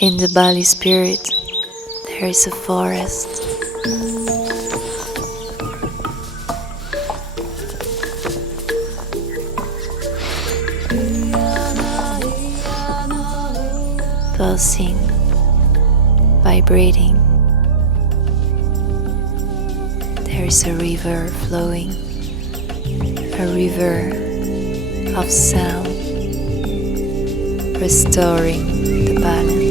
In the BaliSpirit, there is a forest. Pulsing, vibrating. There is a river flowing, a river of sound, restoring the balance.